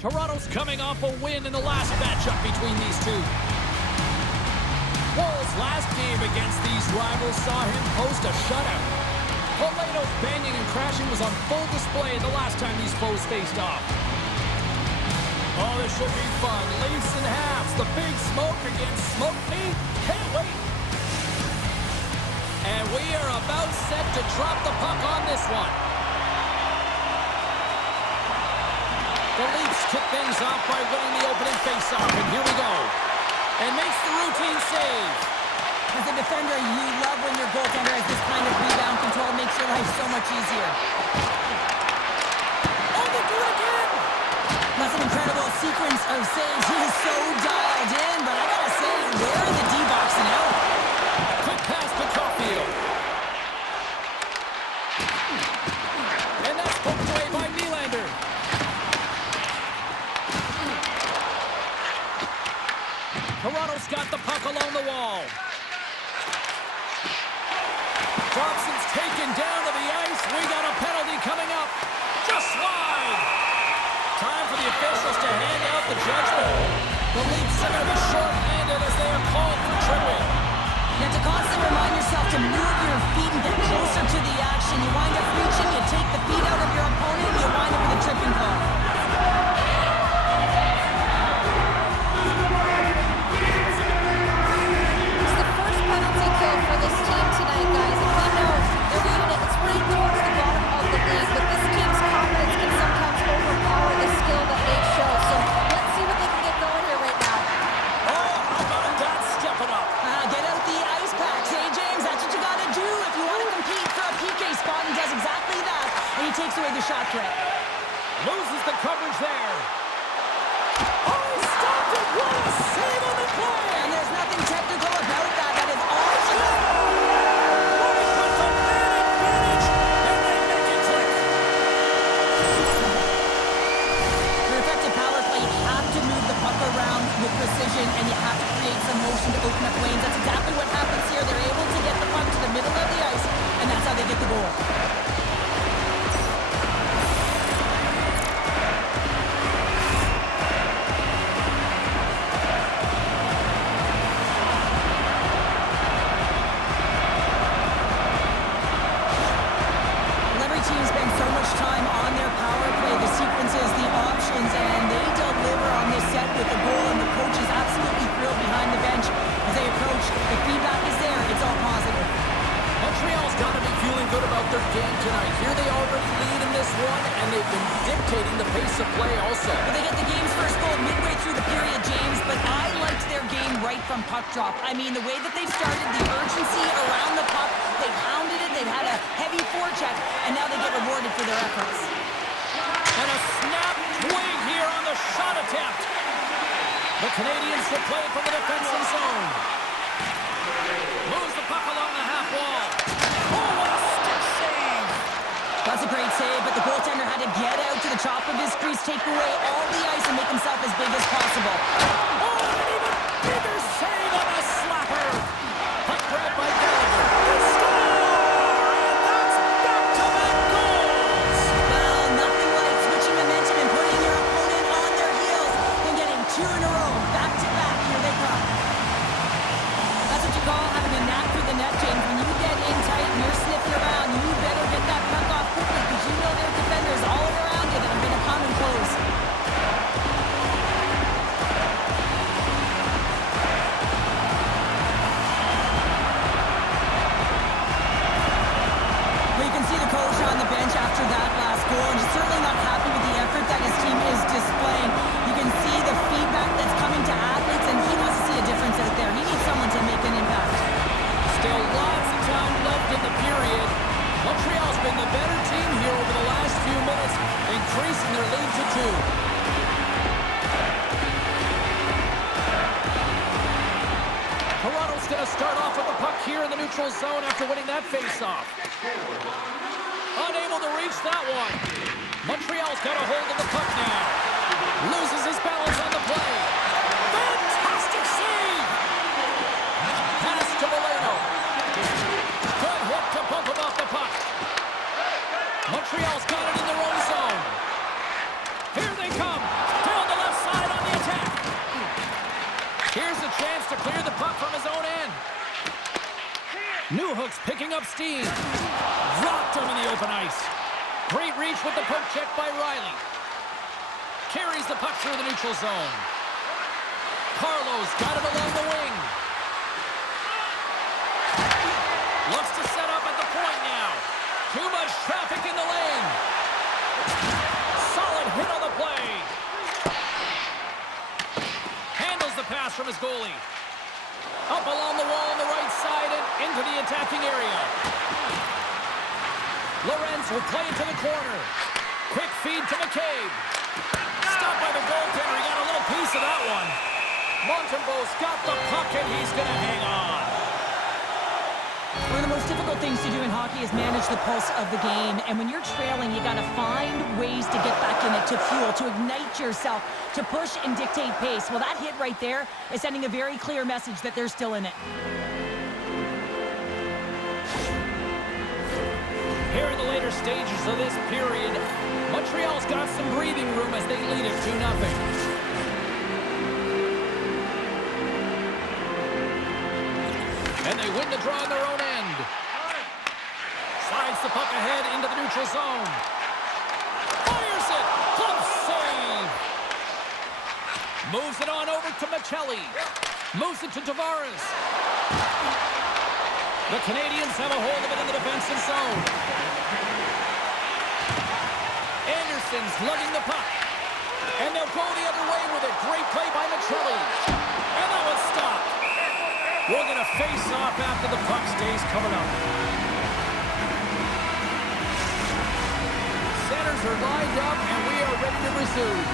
Toronto's coming off a win in the last matchup between these two. Wall's last game against these rivals saw him post a shutout. Poleto's banging and crashing was on full display the last time these foes faced off. Oh, this should be fun. Leafs and Habs, the big smoke against Smoke Me. Can't wait. And we are about set to drop the puck on this one. The Leafs kick things off by winning the opening faceoff, and here we go. And makes the routine save. As a defender, you love when your goaltender has this kind of rebound control. It makes your life so much easier. Oh, they do it again! That's an incredible sequence of saves. He is so dialed in, but I gotta say, where are the D-boxing out? Quick pass to Caulfield. And that's poked away by Nylander. Toronto's got the puck along the wall. Thompson's taken down to the ice. We got a penalty coming up. Just wide. Time for the officials to hand out the judgment. The Leafs are going to be short-handed as they are called for tripping. You have to constantly remind yourself to move your feet and get closer to the action. You wind up reaching, you take the feet out of your opponent, you wind up with a tripping call. It's the first penalty kill for this team tonight, guys. And we know their unit is right towards the bottom of the league, but this team's confidence can sometimes overpower the skill that they show. So let's see what they can get going here right now. Oh, how about that stepping up? Get out the ice packs, hey James? That's what you gotta do if you want to compete for a PK spot. He does exactly that, and he takes away the shot threat. Loses the coverage there. Oh, he stopped it. What a save on the play. And there's nothing technical about that. That is all skill. Right with the man advantage, and they make it click. For effective power play, you have to move the puck around with precision, and you have to create some motion to open up lanes. That's exactly what happens here. They're able to get the puck to the middle of the ice, and that's how they get the goal. Every team spends so much time on their power play, the sequences, the options, and they deliver on this set with a goal, and the coach is absolutely thrilled behind the bench as they approach. The feedback is there. It's all positive. Montreal's got to be feeling good about their game tonight. Here they already lead in this one, and they've been dictating the pace of play also. But they get the game's first goal midway through the period, James, but I liked their game right from puck drop. I mean, the way that they've started, the urgency around the puck, they hounded it, they've had a heavy forecheck, and now they get rewarded for their efforts. And a snap swing here on the shot attempt. The Canadians will play from the defensive zone. Moves the puck along the half wall. Oh, what a stick save. That's a great save, but the goaltender had to get out to the top of his crease, take away all the ice, and make himself as big as possible. Oh, an even bigger save on a slapper. Puck grab by Gallagher. They score! And that's back-to-back goals. Well, nothing like switching momentum and putting your opponent on their heels and getting two in a row, back-to-back. Here they come. That's what you call having a knack for the net, James. When you get in tight and you're sniffing around, you better get that puck off quickly because you know there are defenders all around you that are going to come and close. Well, you can see the coach on the bench after that last goal, and he's certainly not happy with the effort that his team is displaying. You can see the feedback that's coming to athletes, and he wants to see a difference out there. He needs someone to make an impact. Still lots of time left in the period. Montreal's been the better team here over the last few minutes, increasing their lead to 2. Toronto's going to start off with the puck here in the neutral zone after winning that faceoff. Unable to reach that one. Montreal's got a hold of the puck now. Loses his balance on the play. Fantastic save! Pass to Polito. Good hook to bump him off the puck. Montreal's got it in their own zone. Here they come. to clear the puck from his own end. Newhook's picking up steam. Dropped him in the open ice. Great reach with the poke check by Riley. Carries the puck through the neutral zone. Carlo's got it along the wing. Looks to set up at the point now. Too much traffic in the lane. Solid hit on the play. Handles the pass from his goalie. Up along the wall on the right side and into the attacking area. Lorenz will play it to the corner. Quick feed to McCabe. Stopped by the goaltender. He got a little piece of that one. Montembeau's got the puck and he's going to hang on. One of the most difficult things to do in hockey is manage the pulse of the game. And when you're trailing, you got to find ways to get back in it, to fuel, to ignite yourself, to push and dictate pace. Well, that hit right there is sending a very clear message that they're still in it. Here in the later stages of this period, Montreal's got some breathing room as they lead it 2-0. And they win the draw on their own end. Slides the puck ahead into the neutral zone. Fires it! Close save! Moves it on over to Machelli. Moves it to Tavares. The Canadians have a hold of it in the defensive zone. Anderson's lugging the puck. And they'll go the other way with it. Great play by Machelli. And that one's stopped. We're going to face off after the puck stays coming up. Centers are lined up, and we are ready to resume.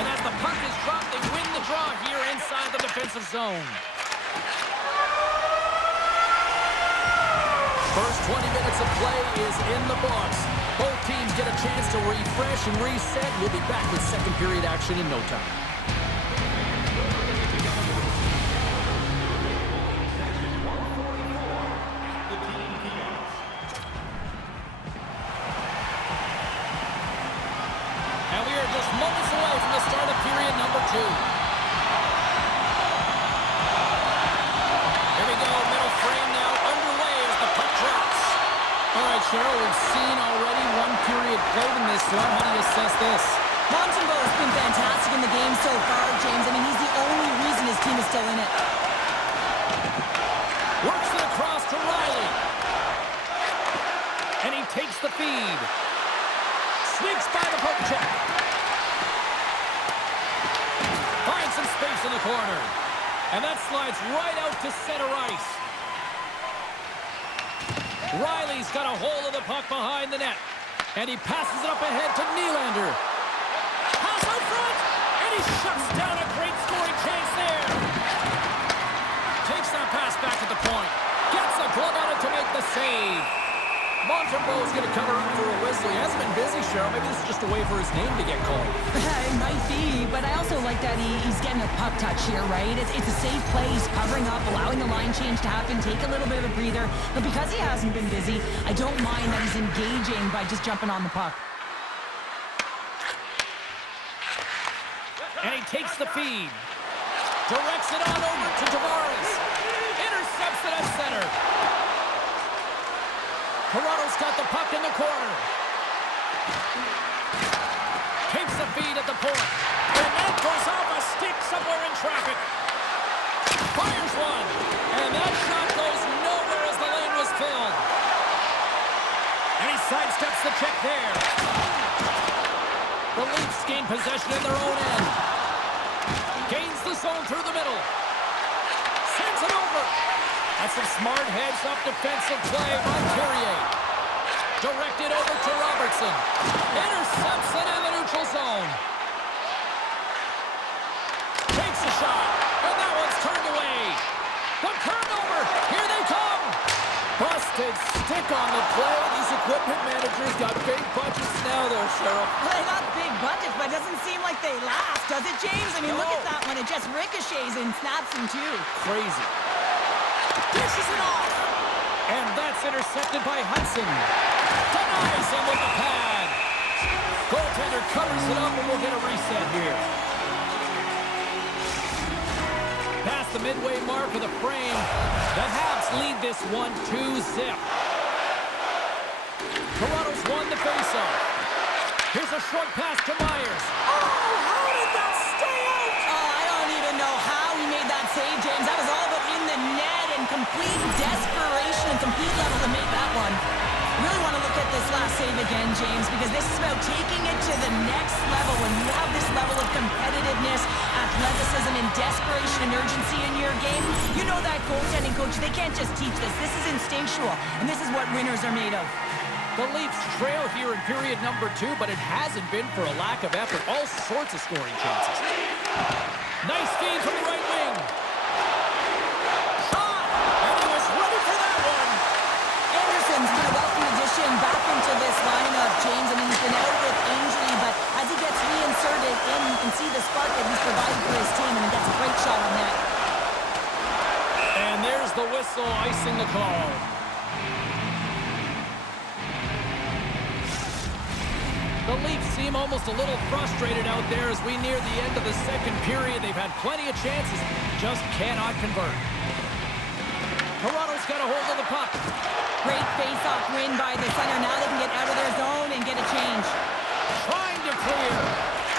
And as the puck is dropped, they win the draw here inside the defensive zone. First 20 minutes of play is in the books. Both teams get a chance to refresh and reset. We'll be back with second period action in no time. Moments away from the start of period number 2. Here we go, middle frame now underway as the puck drops. All right, Cheryl, we've seen already one period played in this one. How do you assess this? Montembeau has been fantastic in the game so far, James. I mean, he's the only reason his team is still in it. Works it across to Riley. And he takes the feed. Sneaks by the poke check. Finds some space in the corner. And that slides right out to center ice. Riley's got a hold of the puck behind the net. And he passes it up ahead to Nylander. Pass out front. And he shuts down a great scoring chance there. Takes that pass back at the point. Gets a glove on it to make the save. Montembeau's going to cover up for a whistle. He hasn't been busy, Cheryl. Maybe this is just a way for his name to get called. It might be, but I also like that he's getting a puck touch here, right? It's a safe play. He's covering up, allowing the line change to happen, take a little bit of a breather. But because he hasn't been busy, I don't mind that he's engaging by just jumping on the puck. And he takes the feed. Directs it on over to Tavares. Intercepts it at center. Toronto's got the puck in the corner. Takes the feed at the point. And that goes off a stick somewhere in traffic. Fires one. And that shot goes nowhere as the lane was filled. And he sidesteps the check there. The Leafs gain possession in their own end. Gains the zone through the middle. Sends it over. That's some smart heads-up defensive play by Carrier. Directed over to Robertson. Intercepts it in the neutral zone. Takes a shot, and that one's turned away. The turnover. Here they come. Busted stick on the play. These equipment managers got big budgets now there, Cheryl. Well, they got big budgets, but it doesn't seem like they last, does it, James? I mean, No. Look at that one. It just ricochets and snaps him, too. Crazy. Dishes it off. And that's intercepted by Hudson. Denies him with the pad. Goaltender covers it up, and we'll get a reset here. midway mark of the frame. The Habs lead this one 2-0. Toronto's won the faceoff. Here's a short pass to Myers. Oh, how did that stay out? Oh, I don't even know how he made that save, James. That was all but in the net and complete desperation and complete level to make that one. Really want to look at this last save again, James, because this is about taking it to the next level. When you have this level of competitiveness, athleticism, and desperation and urgency in your game, you know that goaltending coach, they can't just teach this. This is instinctual, and this is what winners are made of. The Leafs trail here in period number 2, but it hasn't been for a lack of effort. All sorts of scoring chances. Nice feed from the right wing. Shot! And he was ready for that one. Anderson's been a welcome addition back into this lineup, James. I mean, he's been out with injury, but as he gets reinserted in, you can see the spark that he's provided for his team, and he gets a great shot on that. And there's the whistle icing the call. The Leafs seem almost a little frustrated out there as we near the end of the second period. They've had plenty of chances, just cannot convert. Toronto's got a hold of the puck. Great face-off win by the center. Now they can get out of their zone and get a change. Trying to clear.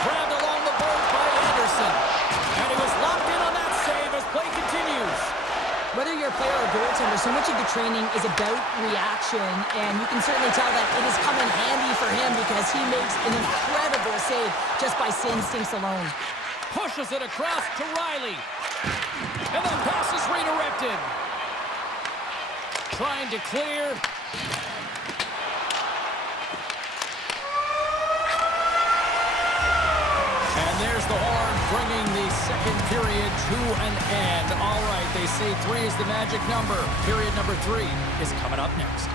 Grabbed along the boards by Anderson. And he was locked in on that save as play continues. Whether you're a player or a goaltender, so much of the training is about reaction, and you can certainly tell that it has come in handy for him because he makes an incredible save just by instincts alone. Pushes it across to Riley. And the pass is redirected. Trying to clear. And there's the horn, bringing the second period to an end. All right, they say 3 is the magic number. Period number 3 is coming up next.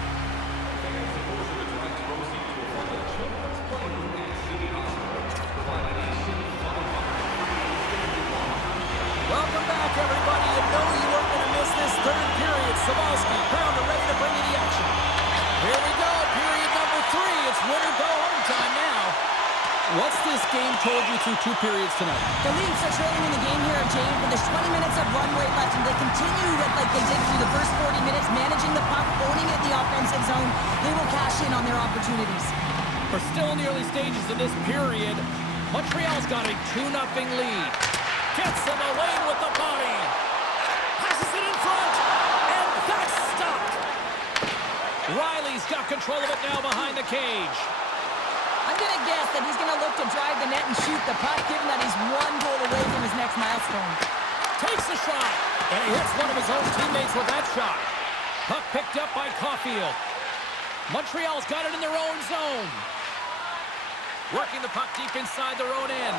Welcome back, everybody. You know you weren't going to miss this third period. Sabalski, Pounder ready to bring you the action. Here we go, period number 3. It's win or go home time now. What's this game told you through 2 periods tonight? The Leafs are trailing in the game here, James, but there's 20 minutes of runway left, and they continue like they did through the first 40 minutes, managing the puck, owning it in the offensive zone. They will cash in on their opportunities. We're still in the early stages of this period. Montreal's got a 2-0 lead. Gets him away with the body. Passes it in front, and that's stopped. Riley's got control of it now behind the cage. I'm going to guess that he's going to look to drive the net and shoot the puck, given that he's 1 goal away from his next milestone. Takes a shot, and he hits one of his own teammates with that shot. Puck picked up by Caulfield. Montreal's got it in their own zone. Working the puck deep inside their own end.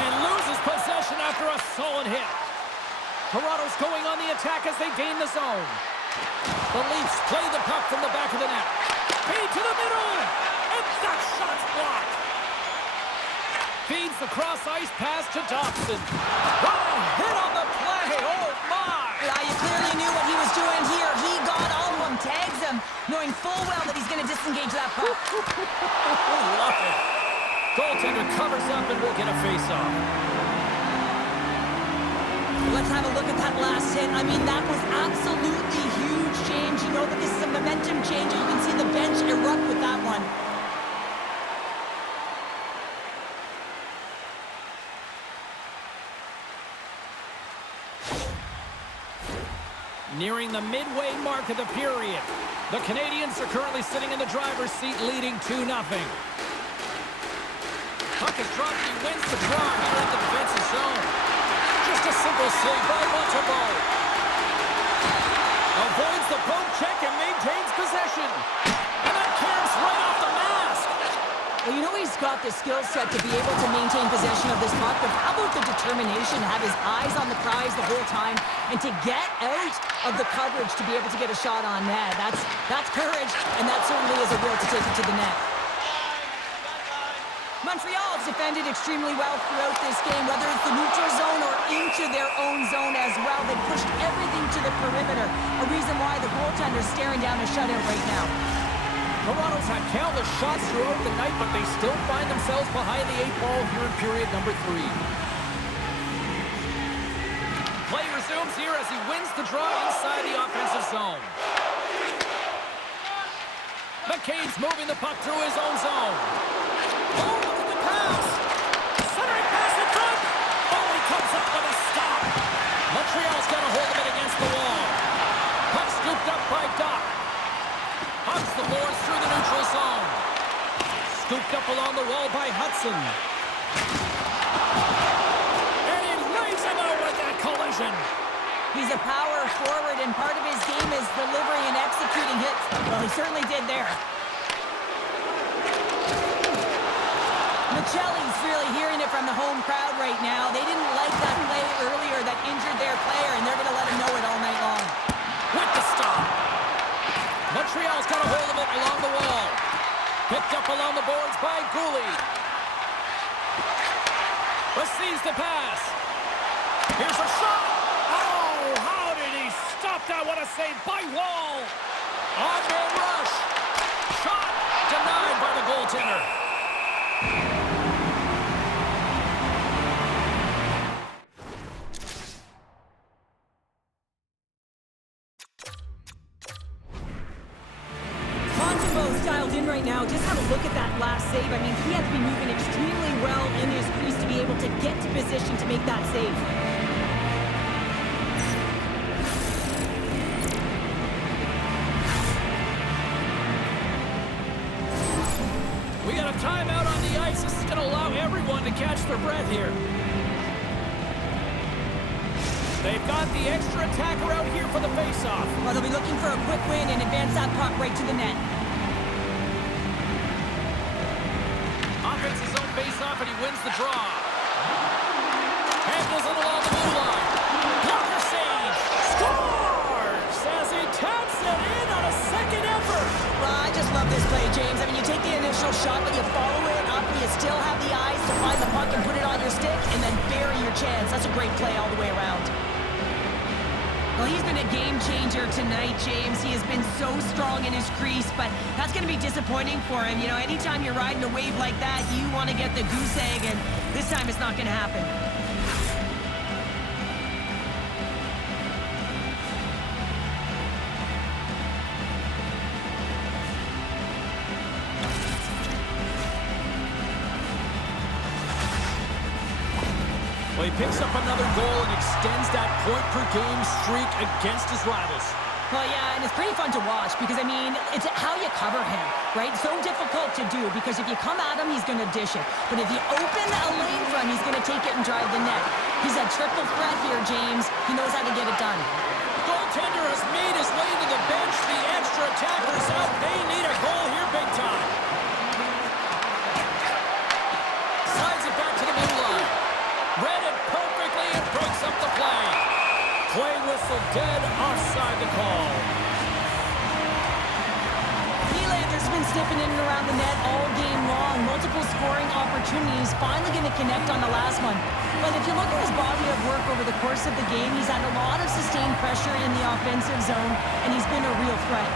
And loses possession after a solid hit. Toronto's going on the attack as they gain the zone. The Leafs play the puck from the back of the net. Feed to the middle, and that shot's blocked. Feeds the cross-ice pass to Dobson. What a hit on the play, oh my! Yeah, you clearly knew what he was doing here. He got on him, tags him, knowing full well that he's going to disengage that puck. Love it. Goaltender covers up and we'll get a face-off. Let's have a look at that last hit. I mean, that was absolutely huge change. You know that this is a momentum changer. You can see the bench erupt with that one. Nearing the midway mark of the period. The Canadians are currently sitting in the driver's seat, leading 2-0. Puck is dropped, he wins the draw here in the defensive zone. Just a simple save by Montembeault. Avoids the poke check and maintains possession. And that camps right off the mask. Well, you know he's got the skill set to be able to maintain possession of this puck, but how about the determination to have his eyes on the prize the whole time and to get out of the coverage to be able to get a shot on net? That's courage, and that certainly is a will to take it to the net. Montreal's defended extremely well throughout this game, whether it's the neutral zone or into their own zone as well. They pushed everything to the perimeter, a reason why the goaltender's staring down a shutout right now. Toronto's had countless shots throughout the night, but they still find themselves behind the 8 ball here in period number 3. comes here as he wins the draw inside the offensive zone. McCain's moving the puck through his own zone. Oh, look at the pass. Centering pass in front. Oh, he comes up with a stop. Montreal's got a hold of it against the wall. Puck scooped up by Doc. Hugs the boards through the neutral zone. Scooped up along the wall by Hudson. And he lays him out with that collision. He's a power forward, and part of his game is delivering and executing hits. Well, he certainly did there. Michelli's really hearing it from the home crowd right now. They didn't like that play earlier that injured their player, and they're going to let him know it all night long. With the stop. Montreal's got a hold of it along the wall. Picked up along the boards by Goalie. Receives the pass. Here's a shot. Oh, how did he stop that? What a save by Wall. On-man rush. Shot denied by the goaltender. Dialed in right now. Just have a look at that last save. I mean, he had to be moving extremely well in his crease to be able to get to position to make that save. We got a timeout on the ice. This is going to allow everyone to catch their breath here. They've got the extra attacker out here for the face-off. Well, they'll be looking for a quick win and advance that puck right to the net. Offense his own face-off, and he wins the draw. Handles it along the blue line. Blocker save. Scores as he taps it in on a second effort. Well, I just love this play, James. I mean, you take the initial shot, but you follow it up, and you still have the eyes to find the puck and put it on your stick, and then bury your chance. That's a great play all the way around. Well, he's been a game changer tonight, James. He has been so strong in his crease, but that's going to be disappointing for him. You know, anytime you're riding a wave like that, you want to get the goose egg, and this time it's not going to happen. Well, he picks up another goal and extends that point-per-game streak against his rivals. Well, yeah, and it's pretty fun to watch because, I mean, it's how you cover him, right? So difficult to do because if you come at him, he's going to dish it. But if you open a lane for him, he's going to take it and drive the net. He's a triple threat here, James. He knows how to get it done. The goaltender has made his way to the bench. The extra attackers out. They need a goal here big time. Slides it back to the blue line. Read it perfectly and breaks up the play. Play whistle dead, offside the call. Nylander's been sniffing in and around the net all game long. Multiple scoring opportunities, finally going to connect on the last one. But if you look at his body of work over the course of the game, he's had a lot of sustained pressure in the offensive zone, and he's been a real threat.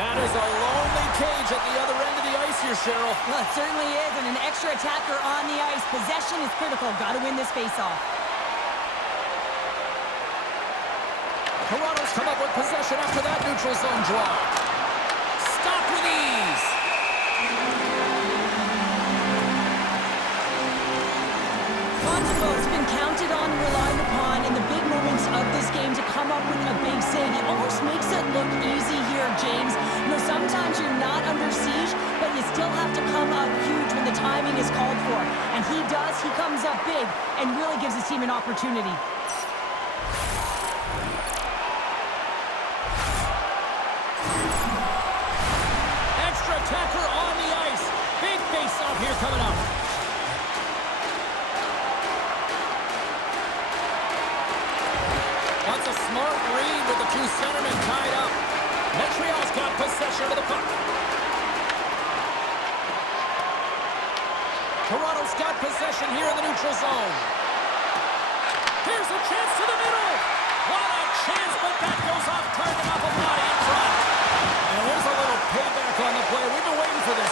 That is a lonely cage at the other end of the ice here, Cheryl. Well, it certainly is, and an extra attacker on the ice. Possession is critical. Got to win this faceoff. Toronto's come up with possession after that neutral zone draw. Stop with ease. Montembeault's been counted on and relied upon in the big moments of this game to come up with a big save. He almost makes it look easy here, James. You know, sometimes you're not under siege, but you still have to come up huge when the timing is called for. And he does. He comes up big and really gives his team an opportunity. Extra attacker on the ice. Big face-off here coming up. That's a smart read with the two centermen tied up. Montreal's got possession of the puck. Toronto's got possession here in the neutral zone. Here's a chance to the middle. What a chance, but that goes off target off a body in front. And there's a little payback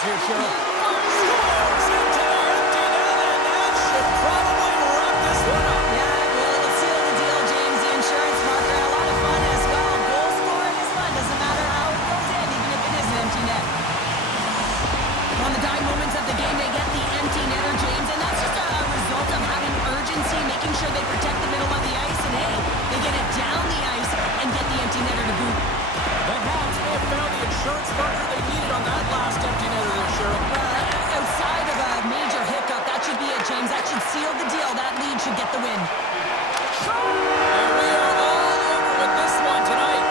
here, Cheryl. Scores into the empty net, and that should probably wrap this one up. Yeah, it will. It'll seal the deal, James. The insurance marker. A lot of fun as well. Goal scoring is fun. Doesn't matter how it goes in, even if it is an empty net. On the dying moments of the game, they get the empty netter, James, and that's just a result of having urgency, making sure they protect the middle of the ice, and hey, they get it down the ice and get the empty netter to boot. The Hawks may have found the insurance marker they needed on that last empty netter there, Cheryl. Outside of a major hiccup, that should be it, James. That should seal the deal. That lead should get the win. And we are all over with this one tonight.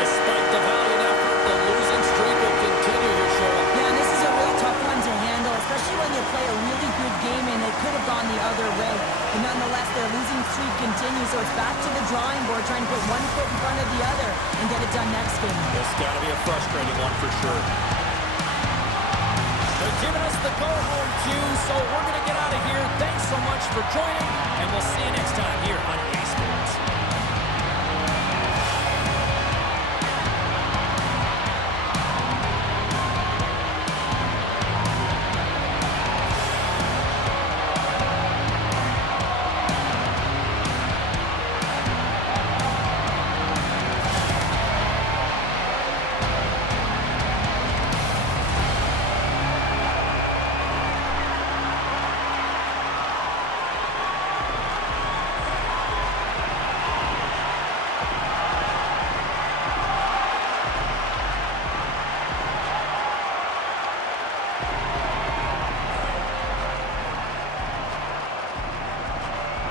Despite the valiant effort, the losing streak will continue here, Cheryl. Yeah, and this is a real tough one to handle, especially when you play a really good game and it could have gone the other way. But nonetheless, their losing streak continues, so it's back to the drawing board, trying to put one foot in front of the other and get it done next game. This got to be a frustrating one for sure. They're giving us the go-home cue, so we're going to get out of here. Thanks so much for joining, and we'll see you next time here on